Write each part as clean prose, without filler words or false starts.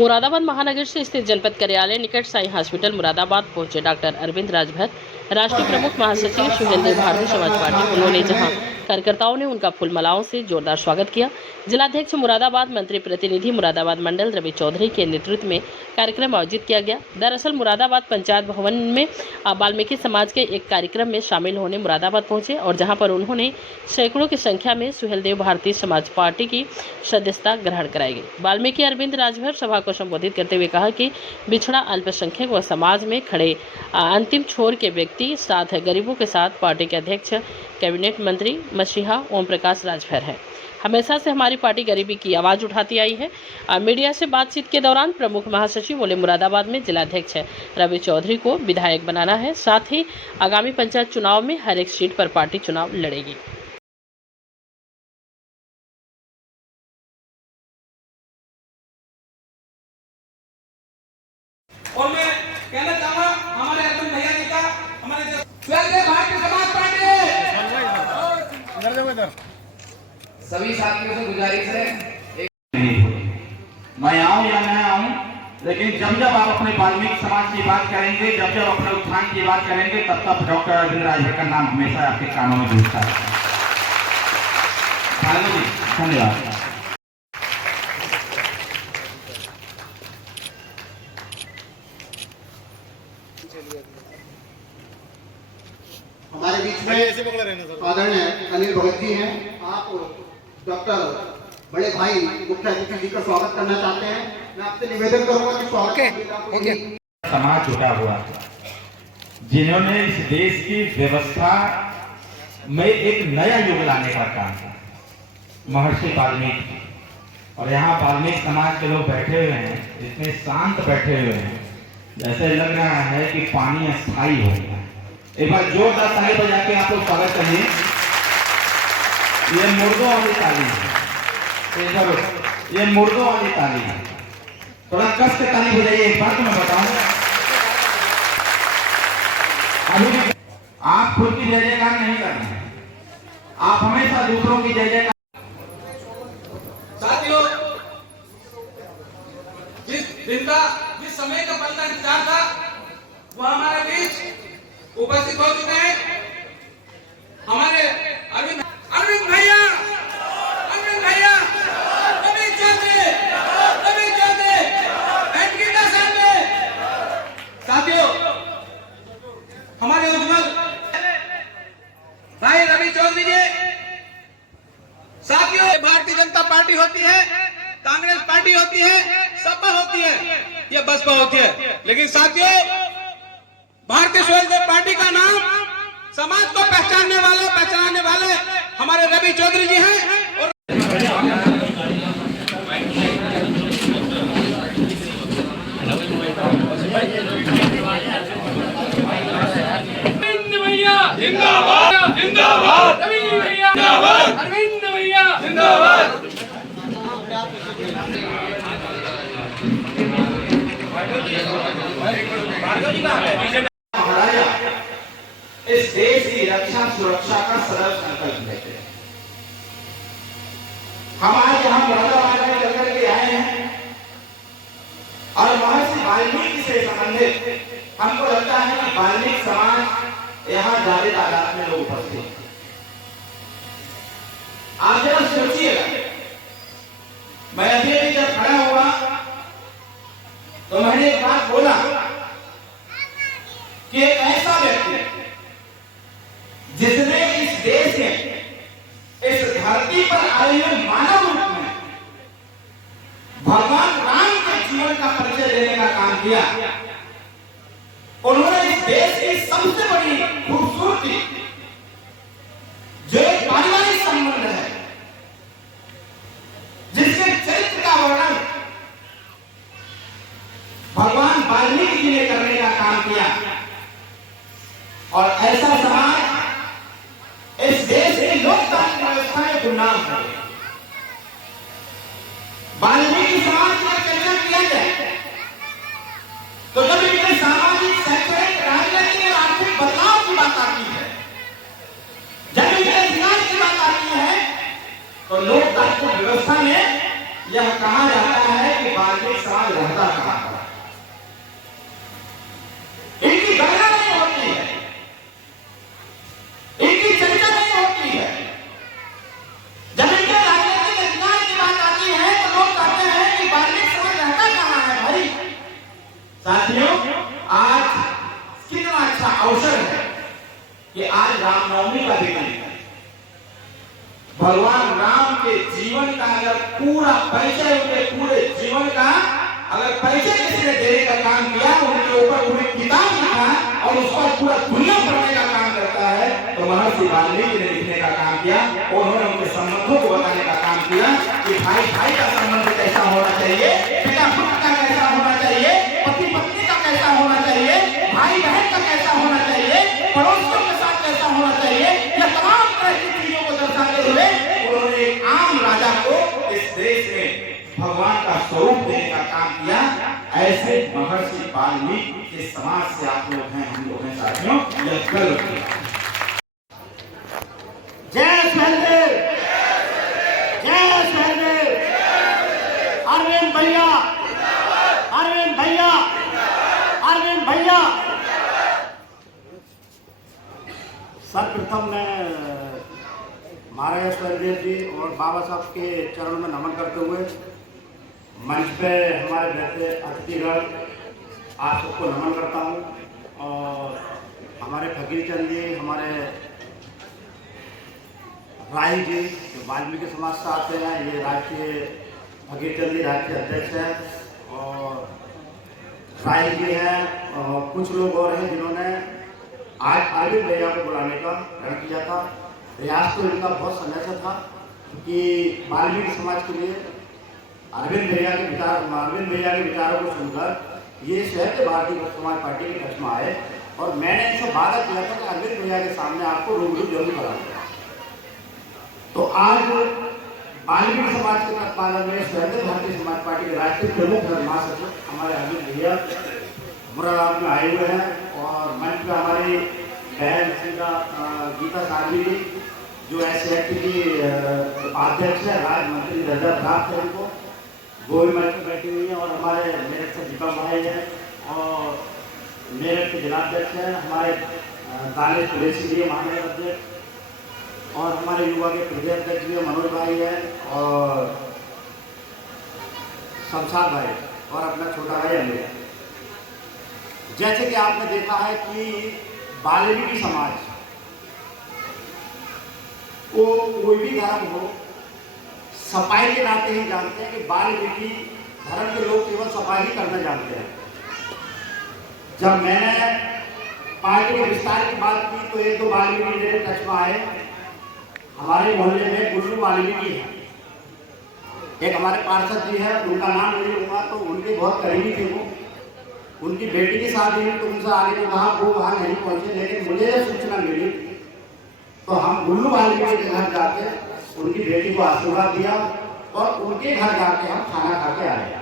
मुरादाबाद महानगर से स्थित जनपद कार्यालय निकट साई हॉस्पिटल मुरादाबाद पहुंचे डॉक्टर अरविंद राजभर, राष्ट्रीय प्रमुख महासचिव सुहेलदेव भारतीय समाज पार्टी। उन्होंने जहां कार्यकर्ताओं ने उनका फूल मालाओं से जोरदार स्वागत किया। जिलाध्यक्ष मुरादाबाद मंत्री प्रतिनिधि मुरादाबाद मंडल रवि चौधरी के नेतृत्व में कार्यक्रम आयोजित किया गया। दरअसल मुरादाबाद पंचायत भवन में वाल्मीकि समाज के एक कार्यक्रम में शामिल होने मुरादाबाद पहुंचे और जहां पर उन्होंने सैकड़ों की संख्या में सुहेलदेव भारतीय समाज पार्टी की सदस्यता ग्रहण कराई गई। वाल्मीकि अरविंद राजभर सभा को संबोधित करते हुए कहा कि बिछड़ा अल्पसंख्यक व समाज में खड़े अंतिम छोर के व्यक्ति साथ गरीबों के साथ पार्टी के अध्यक्ष कैबिनेट मंत्री मसीहा ओम प्रकाश राजभर है। हमेशा से हमारी पार्टी गरीबी की आवाज़ उठाती आई है। मीडिया से बातचीत के दौरान प्रमुख महासचिव बोले, मुरादाबाद में जिलाध्यक्ष रवि चौधरी को विधायक बनाना है, साथ ही आगामी पंचायत चुनाव में हर एक सीट पर पार्टी चुनाव लड़ेगी। और मैं कहना चाहूंगा हमारे अरविंद भैया जी का, हमारे सुहेलदेव भारतीय समाज पार्टी सभी साथियों से गुजारिश है, मैं आऊं या न आऊं, लेकिन जब जब आप अपने वाल्मीकि समाज की बात करेंगे, जब जब अपने उत्थान की बात करेंगे, तब तब डॉक्टर अरविंद राजभर का नाम हमेशा आपके कानों में गूंजता है। धन्यवाद। हमारे बीच में आदरणीय अनिल भगत जी हैं। आप डॉक्टर बड़े भाई मुख्य अतिथि जी का स्वागत करना चाहते हैं। मैं आपसे निवेदन करूंगा कि स्वागत समाज जुटा हुआ था, जिन्होंने इस देश की व्यवस्था में एक नया युग लाने का काम किया, महर्षि वाल्मीकि। और यहाँ वाल्मीकि समाज के लोग बैठे हुए हैं, इतने शांत बैठे हुए हैं, जैसे लग रहा है कि पानी अस्थायी हो गया। एक बार जोरदार ताली बजा के आप लोग स्वागत करिए। ये मुर्दों वाली ताली है, ये मुर्दों वाली ताली है। थोड़ा कस से ताली बजाइए। एक बात मैं बताऊं, अभी भी आप खुद की जय जयकार नहीं करना है, आप हमेशा दूसरों की जय जयकार। साथियों, जिस दिन का, जिस समय का पलटा इंतजार था, वो हमारे बीच उपस्थित हो चुके हैं। हमारे अरविंद भैया, रवि चौधरी एंट्री का सामने। साथियों, हमारे उज्जवल भाई रवि चौधरी जी। साथियों, भारतीय जनता पार्टी होती है, कांग्रेस पार्टी होती है, सपा होती है, ये बसपा होती है, लेकिन साथियों भारतीय सुहेलदेव पार्टी का नाम समाज को पहचानने वाले हमारे रवि चौधरी जी हैं। और जिंदाबाद, जिंदाबाद, रवि भैया जिंदाबाद, अरविंद भैया जिंदाबाद। इस देश की रक्षा सुरक्षा का सरल संकल्प लेते हैं। हम आज यहाँ मुरादाबाद में चल करके आए हैं और महर्षि वाल्मीकि से संबंधित हमको लगता है कि वाल्मीकि समाज यहाँ ज्यादा तादाद में लोग उपस्थित हैं। आप जरा सोचिएगा, मैं अभी जब खड़ा हुआ तो मैंने एक बात बोला कि एक ऐसा व्यक्ति जिसने इस देश में, इस धरती पर आए हुए मानव रूप में भगवान राम के जीवन का परिचय देने का काम किया। उन्होंने इस देश की सबसे बड़ी खूबसूरती, जो एक पारिवारिक संबंध है, जिसके चरित्र का वर्णन भगवान वाल्मीकि जी ने करने का काम किया। और ऐसा समाज इस देश की लोकतांत्रिक व्यवस्था में गुमनाम है। वाल्मीकि समाज का चर्चा किया जाए तो जब इनके सामाजिक, शैक्षणिक, राजनीतिक और आर्थिक बदलाव की बात आती है, जब इनके इतिहास की बात आती है, तो लोकतांत्रिक व्यवस्था में यह कहा जाता है कि वाल्मीकि समाज रहता कहाँ है। इनकी गणना नहीं होती है, इनकी चर्चा नहीं होती है। जब इनके राजनीतिक अधिकार की बात आती है तो लोग कहते हैं कि वाल्मीकि समाज रहता कहाँ है भाई। साथियों, आज कितना अच्छा अवसर है कि आज रामनवमी का दिन है। भगवान राम के जीवन का अगर पूरा परिचय, उनके पूरे जीवन का अगर परिचय किसी ने देने का काम किया, उनके ऊपर पूरी किताब लिखा और उस पर पूरा दुनिया पढ़ने का काम करता है, तो महर्षि वाल्मीकि ने लिखने का काम किया। उन्होंने उनके संबंधों को बताने का काम किया कि भाई भाई का संबंध कैसा होना चाहिए, पिता पुत्र का कैसा होना चाहिए, पति पत्नी का कैसा होना चाहिए, भाई बहन का कैसा होना चाहिए, पड़ोसियों के साथ कैसा होना चाहिए। यह तमाम तरह की चीजों को दर्शाते हुए उन्होंने एक आम राजा को इस देश में भगवान का स्वरूप देने का काम किया। ऐसे महर्षि वाल्मीकि के समाज से आप लोग हैं, हम लोग हैं साथियों, यह गर्व की। जय सहदेव, जय सहदेव, अरविंद भैया, अरविंद भैया, अरविंद भैया। सर्वप्रथम मैं महाराजा सहदेव जी और बाबा साहब के चरणों में नमन करते हुए मंच पे हमारे बैठे अतिथिगण आप सबको नमन करता हूँ। और हमारे फकीर चंद जी, हमारे राय जी जो वाल्मीकि समाज से आते हैं, ये राष्ट्रीय फकीर चंद जी राष्ट्रीय अध्यक्ष हैं, और राय जी हैं, और कुछ लोग और हैं जिन्होंने आज अरविंद भैया को बुलाने का प्रण किया था। प्रयास तो इनका बहुत समय से था कि वाल्मीकि समाज के लिए अरविंद भैया के विचारों को सुनकर ये सहज भारतीय समाज पार्टी के कक्ष में आए, और मैंने इनसे वादा किया था कि अरविंद भैया के सामने आपको रूबरू जरूर कराऊंगा। तो आज वाल्मीकि समाज के तत्वाधान में सहज भारतीय समाज पार्टी के राष्ट्रीय प्रमुख महासचिव हमारे अरविंद भैया मुरादाबाद में आए हुए हैं, और मंच में हमारी बहन गीता साध्वी जी जो एसएटी की उपाध्यक्ष है, राज्य मंत्री दर्जा प्राप्त है, उनको वो भी मंच में बैठी हुई है, और हमारे मेरठ से दीपक भाई हैं, और मेरठ के जिलाध्यक्ष हैं हमारे दानिश कुरैशी जी महानगर अध्यक्ष, और हमारे युवा के प्रदेश अध्यक्ष भी मनोज भाई हैं, और शमशाद भाई, और अपना छोटा भाई अमीर। जैसे कि आपने देखा है कि वाल्मीकि समाज को कोई भी धर्म हो, सफाई के नाते ही जानते हैं कि वाल्मीकि धर्म के लोग केवल सफाई ही करना जानते हैं। जब मैंने पार्टी के विस्तार की बात की तो एक दो वाल्मीकि मेरे टच में आए। हमारे मोहल्ले में गुल्लू वाल्मीकि है, एक हमारे पार्षद जी है, उनका नाम नहीं लूंगा, तो उनके बहुत करीबी थे वो। उनकी बेटी की शादी में तो उनसे आगे तो कहा, वो वहाँ नहीं पहुँचे, लेकिन मुझे जब सूचना मिली तो हम गुल्लू वाल्मीकि के घर जाके उनकी बेटी को आशीर्वाद दिया, और उनके घर जाके हम खाना खा के आए।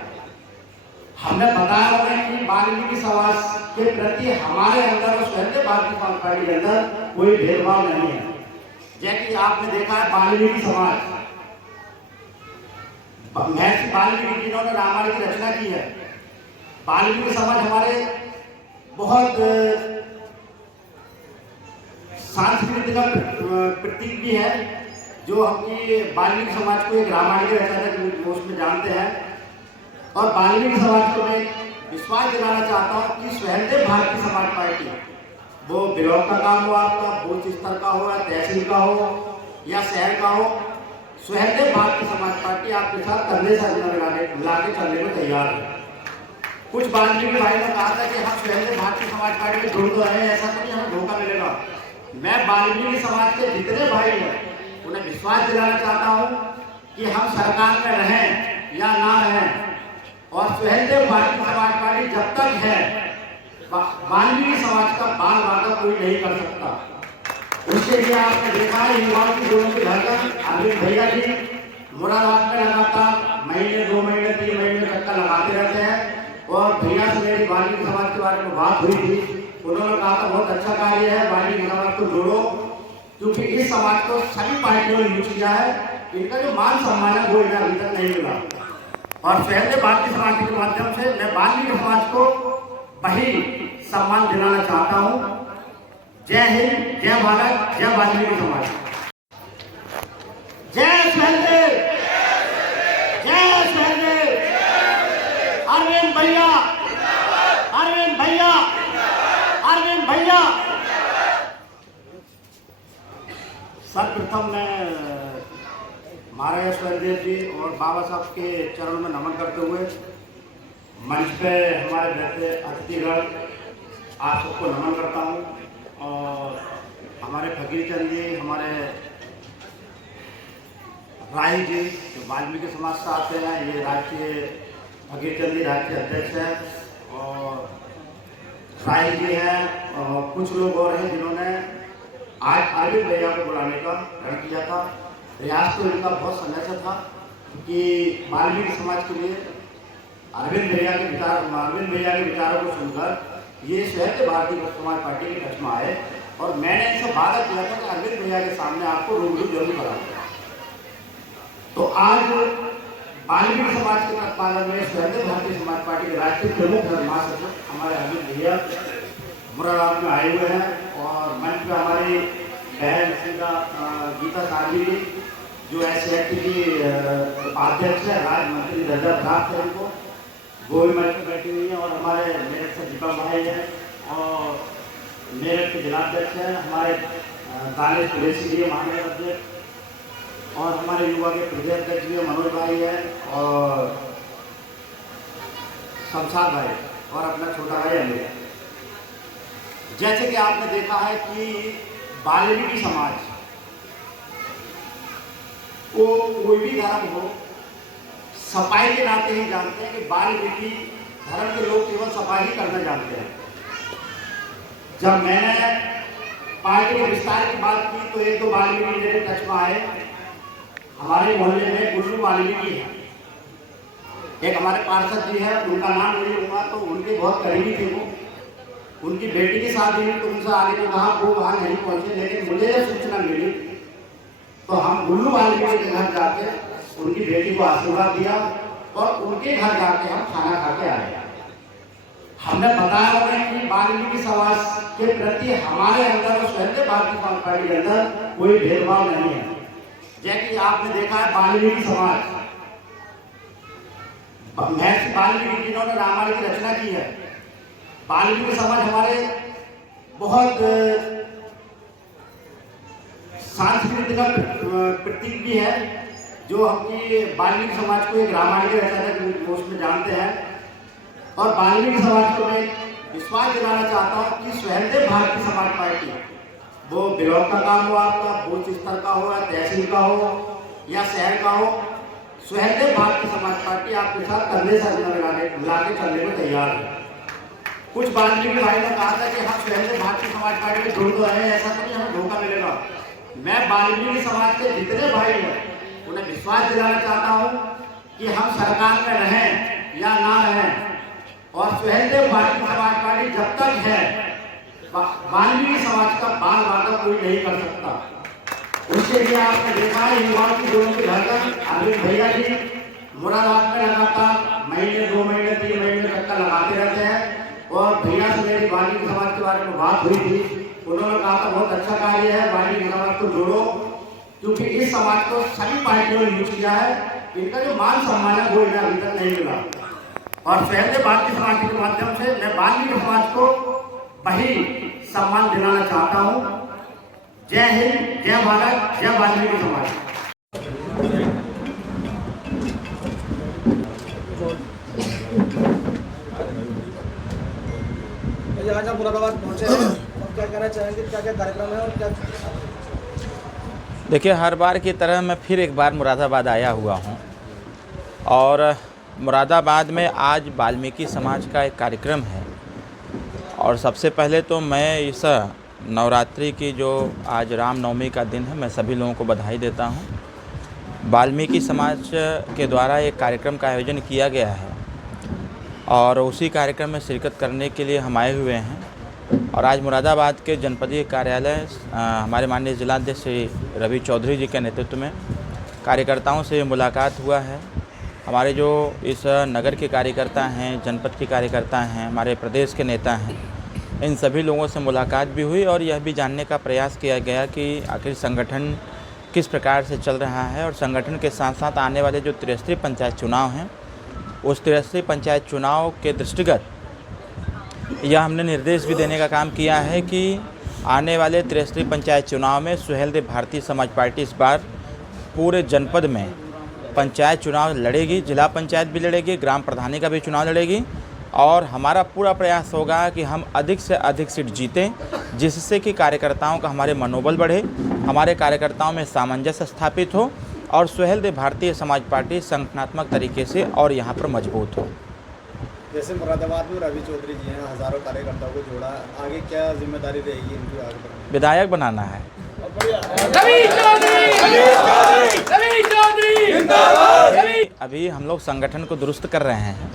हमने बताया उन्हें कि वाल्मीकि समाज के प्रति हमारे अंदर और सहज भारतीय समाज पार्टी के अंदर कोई भेदभाव नहीं है। जैसे कि आपने देखा है वाल्मीकि समाज, महर्षि वाल्मीकि जिन्होंने रामायण की रचना की है, वाल्मीकि समाज हमारे बहुत सांस्कृतिक प्रतीक भी है, जो अपनी वाल्मीकि समाज को एक रामायण के रचना के रूप में जानते हैं। और वाल्मीकि समाज को मैं विश्वास दिलाना चाहता हूँ कि सहज भारतीय समाज पार्टी, वो ब्लॉक का काम हो, आपका बूथ स्तर का हो, या तहसील का हो, या शहर का हो, सहज भारतीय समाज पार्टी आपके साथ कंधे से लाके चलने में तैयार है। कुछ वाल्मीकि भाई ने कहा था कि हम सहज भारतीय समाज पार्टी में जुड़ तो रहे, ऐसा तो नहीं हमें धोखा मिलेगा। मैं वाल्मीकि समाज के जितने भाई हैं उन्हें विश्वास दिलाना चाहता हूँ कि हम सरकार में रहें या ना रहें, और सहज भारतीय समाज पार्टी जब तक है, वाल्मीकि समाज का बाल वादा कोई नहीं कर सकता। उसके लिए आपने देखा है युवाओं की दोनों की धड़कन अरविंद भैया जी मुरादाबाद में लगातार महीने 2 महीने 3 महीने चक्कर लगाते रहते हैं। और भैया से मेरी वाल्मीकि समाज के बारे में बात हुई थी, उन्होंने कहा था बहुत अच्छा कार्य है, वाल्मीकि समाज को जोड़ो, क्योंकि इस समाज को सभी पार्टियों ने यूज किया है, इनका जो मान सम्मान है वो इन्हें अभी तक नहीं मिला। और सुहेलदेव भारती समाज के माध्यम से मैं वाल्मीकि समाज को वही सम्मान दिलाना चाहता हूँ। जय हिंद, जय भारत, जय वाल्मीकि समाज। जय सुहेलदेव, जय सुहेलदेव, अरविंद भैया, अरविंद भैया, अरविंद भैया। सर्वप्रथम मैं महाराज सुहेलदेव जी और बाबा साहब के चरणों में नमन करते हुए मंच पे हमारे बैठे अतिथिगण आप सबको नमन करता हूँ। और हमारे फकीर चंद जी, हमारे राही जी जो वाल्मीकि समाज से आते हैं, ये राष्ट्रीय फकीर चंद जी राष्ट्रीय अध्यक्ष हैं, और राही जी हैं, और कुछ लोग और हैं जिन्होंने आज अरविंद भैया को बुलाने का रण किया था। प्रयास तो इनका बहुत समय से था कि वाल्मीकि समाज के लिए अरविंद भैया के विचारों को सुनकर ये सुहेलदेव भारती समाज पार्टी के टच में आए, और मैंने इनसे वादा किया था कि अरविंद भैया के सामने आपको रूबरू जरूर कराऊंगा। तो आज वाल्मीकि समाज के तत्वाधान में सुहेलदेव भारती समाज पार्टी के राष्ट्रीय प्रमुख महासचिव हमारे अरविंद भैया मुरादाबाद में आए हुए हैं, और मंच पर हमारी बहन गीता साहनी जी जो SCT की उपाध्यक्ष है, राज्य मंत्री दर्जा प्राप्त है, उनको वो भी मंच पर बैठी हुई हैं, और हमारे मेरठ से दीपक भाई हैं, और मेरठ के जिलाध्यक्ष हैं हमारे दानिश कुरैशी जी माननीय अध्यक्ष, और हमारे युवा के प्रदेश अध्यक्ष भी मनोज भाई है, और शमशाद भाई, और अपना छोटा भाई अमीर। जैसे कि आपने देखा है कि वाल्मीकि समाज को कोई भी धर्म हो, सफाई के नाते ही जानते हैं कि वाल्मीकि धर्म के लोग केवल सफाई ही करना जानते हैं। जब मैंने पार्टी के विस्तार की बात की तो एक दो वाल्मीकि मेरे टच में आए। हमारे मोहल्ले में गुल्लू वाल्मीकि है, एक हमारे पार्षद जी है, उनका नाम नहीं लूंगा, तो उनके बहुत करीबी थे वो। उनकी बेटी की शादी में तो उनसे आगे तो कहा, वो वहाँ नहीं पहुँचे, लेकिन मुझे जब सूचना मिली तो हम गुल्लू वाल्मीकि के घर जाके उनकी बेटी को आशीर्वाद दिया, और उनके घर जाके हम खाना खा के आए। हमने बताया उन्हें कि वाल्मीकि समाज के प्रति हमारे अंदर और सुहेलदेव भारती समाज पार्टी के अंदर कोई भेदभाव नहीं है। जैसे कि आपने देखा है वाल्मीकि समाज, महर्षि वाल्मीकि जिन्होंने रामायण की रचना की है, वाल्मीकि समाज हमारे बहुत सांस्कृतिक प्रतीक भी है, जो हमकी वाल्मीकि समाज को एक रामायण के रचना के रूप में जानते हैं। और वाल्मीकि समाज को मैं विश्वास दिलाना चाहता हूँ कि सुहेलदेव भारती समाज पार्टी, वो ब्लॉक का काम हो, आपका बूथ स्तर का हो, या तहसील का हो, या शहर का हो, सुहेलदेव भारती समाज पार्टी आपके साथ कंधे से मिला के चलने में तैयार है। कुछ वाल्मीकि भाई ने कहा था कि हम सुहेलदेव भारती समाज पार्टी में जुड़ तो रहे हैं, ऐसा तो नहीं हमें धोखा मिलेगा। मैं वाल्मीकि समाज के जितने भाई हैं उन्हें विश्वास दिलाना चाहता हूँ कि हम सरकार में रहें या ना रहें, और सुहेलदेव भारती समाज पार्टी जब तक है, वाल्मीकि समाज का बाल वादा कोई नहीं कर सकता। उसके लिए आपने देखा है युवाओं की दोनों की धड़कन अरविंद भैया जी मुरादाबाद में लगातार महीने 2 महीने 3 महीने तक का लगाते रहते हैं। और भैया से मेरी वाल्मीकि समाज के बारे में बात हुई थी, उन्होंने कहा था बहुत अच्छा कार्य है, वाल्मीकि समाज को जोड़ो, क्योंकि इस समाज को सभी पार्टियों ने यूज किया है, इनका जो मान सम्मान है वो इन्हें अभी तक नहीं मिला। और सुहेलदेव भारती समाज के माध्यम से मैं वाल्मीकि समाज को वही सम्मान दिलाना चाहता हूँ। जय हिंद, जय भारत, जय वाल्मीकि समाज। आज आप मुरादाबाद पहुंचे हैं, और क्या कहना चाहेंगे, क्या क्या कार्यक्रम है और क्या? देखिए, हर बार की तरह मैं फिर एक बार मुरादाबाद आया हुआ हूं, और मुरादाबाद में आज वाल्मीकि समाज का एक कार्यक्रम है। और सबसे पहले तो मैं इस नवरात्रि की जो आज रामनवमी का दिन है, मैं सभी लोगों को बधाई देता हूं। वाल्मीकि समाज के द्वारा एक कार्यक्रम का आयोजन किया गया है, और उसी कार्यक्रम में शिरकत करने के लिए हम आए हुए हैं। और आज मुरादाबाद के जनपदीय कार्यालय हमारे माननीय जिलाध्यक्ष श्री रवि चौधरी जी के नेतृत्व में कार्यकर्ताओं से मुलाकात हुआ है, हमारे जो इस नगर के कार्यकर्ता हैं, जनपद के कार्यकर्ता हैं, हमारे प्रदेश के नेता हैं, इन सभी लोगों से मुलाकात भी हुई और यह भी जानने का प्रयास किया गया कि आखिर संगठन किस प्रकार से चल रहा है और संगठन के साथ साथ आने वाले जो त्रिस्तरीय पंचायत चुनाव हैं, उस त्रिस्तरीय पंचायत चुनाव के दृष्टिगत यह हमने निर्देश भी देने का काम किया है कि आने वाले त्रिस्तरीय पंचायत चुनाव में सुहेलदेव भारतीय समाज पार्टी इस बार पूरे जनपद में पंचायत चुनाव लड़ेगी, जिला पंचायत भी लड़ेगी, ग्राम प्रधानी का भी चुनाव लड़ेगी और हमारा पूरा प्रयास होगा कि हम अधिक से अधिक सीट जीतें, जिससे कि कार्यकर्ताओं का हमारे मनोबल बढ़े, हमारे कार्यकर्ताओं में सामंजस्य स्थापित हो और सुहेलदेव भारतीय समाज पार्टी संगठनात्मक तरीके से और यहाँ पर मजबूत हो। जैसे मुरादाबाद में रवि चौधरी जी हैं, हज़ारों कार्यकर्ताओं को जोड़ा, आगे क्या जिम्मेदारी रहेगी इनकी? आगे विधायक बनाना है। अभी हम लोग संगठन को दुरुस्त कर रहे हैं,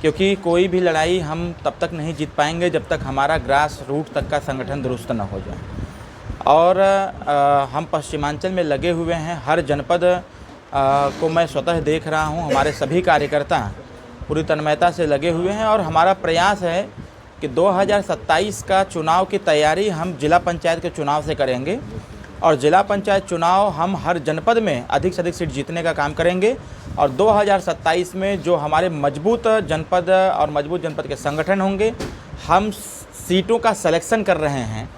क्योंकि कोई भी लड़ाई हम तब तक नहीं जीत पाएंगे जब तक हमारा ग्रास रूट तक का संगठन दुरुस्त न हो जाए। और हम पश्चिमांचल में लगे हुए हैं, हर जनपद को मैं स्वतः देख रहा हूं, हमारे सभी कार्यकर्ता पूरी तन्मयता से लगे हुए हैं और हमारा प्रयास है कि 2027 का चुनाव की तैयारी हम जिला पंचायत के चुनाव से करेंगे और जिला पंचायत चुनाव हम हर जनपद में अधिक से अधिक सीट जीतने का काम करेंगे और 2027 में जो हमारे मजबूत जनपद और मजबूत जनपद के संगठन होंगे, हम सीटों का सिलेक्शन कर रहे हैं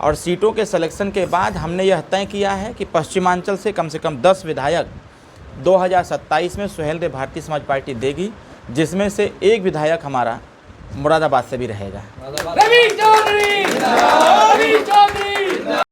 और सीटों के सिलेक्शन के बाद हमने यह तय किया है कि पश्चिमांचल से कम 10 विधायक 2027 में सुहेलदेव भारतीय समाज पार्टी देगी, जिसमें से एक विधायक हमारा मुरादाबाद से भी रहेगा।